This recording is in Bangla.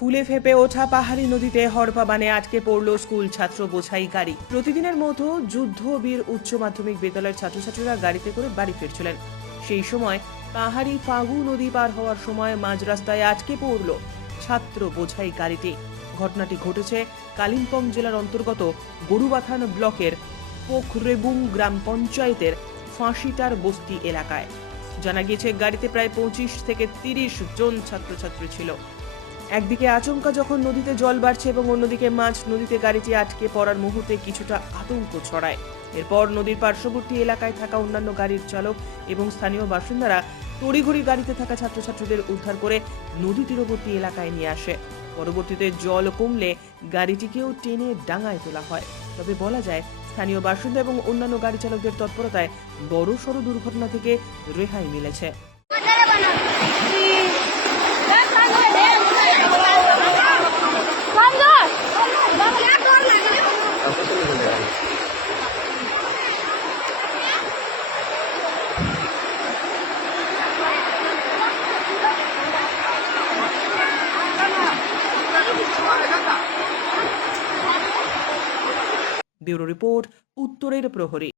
ফুলে ফেপে ওঠা পাহাড়ি নদীতে হরপা বানে আটকে পড়ল স্কুল ছাত্র বোঝাই গাড়ি। প্রতিদিনের মতো যুদ্ধবীর উচ্চ মাধ্যমিক বিদ্যালয়ের ছাত্রছাত্রীরা গাড়িতে করে বাড়ি ফিরছিলেন। সেই সময় পাহাড়ি ফাগু নদী পার হওয়ার সময় মাঝ রাস্তায় আটকে পড়ল ছাত্র বোঝাই গাড়িটি। ঘটনাটি ঘটেছে কালিম্পং জেলার অন্তর্গত গরুবাথান ব্লকের পোখরেবুং গ্রাম পঞ্চায়েতের ফাঁসিটার বস্তি এলাকায়। জানা গিয়েছে গাড়িতে প্রায় 25 থেকে 30 জন ছাত্রছাত্রী ছিল। একদিকে আচমকা যখন নদীতে জল বাড়ছে এবং অন্যদিকে মাঝ নদীতে গাড়িটি আটকে পড়ার মুহূর্তে কিছুটা আতঙ্ক ছড়ায়। এরপর নদীর পার্শ্ববর্তী এলাকায় থাকা অন্যান্য গাড়ির চালক এবং স্থানীয় বাসিন্দারা তড়িঘড়ি গাড়িতে থাকা ছাত্রছাত্রীদের উদ্ধার করে নদী তীরবর্তী এলাকায় নিয়ে আসে। পরবর্তীতে জল কমলে গাড়িটিকেও টেনে ডাঙায় তোলা হয়। তবে বলা যায় স্থানীয় বাসিন্দা এবং অন্যান্য গাড়ি চালকদের তৎপরতায় বড়সড় দুর্ঘটনা থেকে রেহাই মিলেছে। ব্যুরো রিপোর্ট, উত্তরের প্রহরী।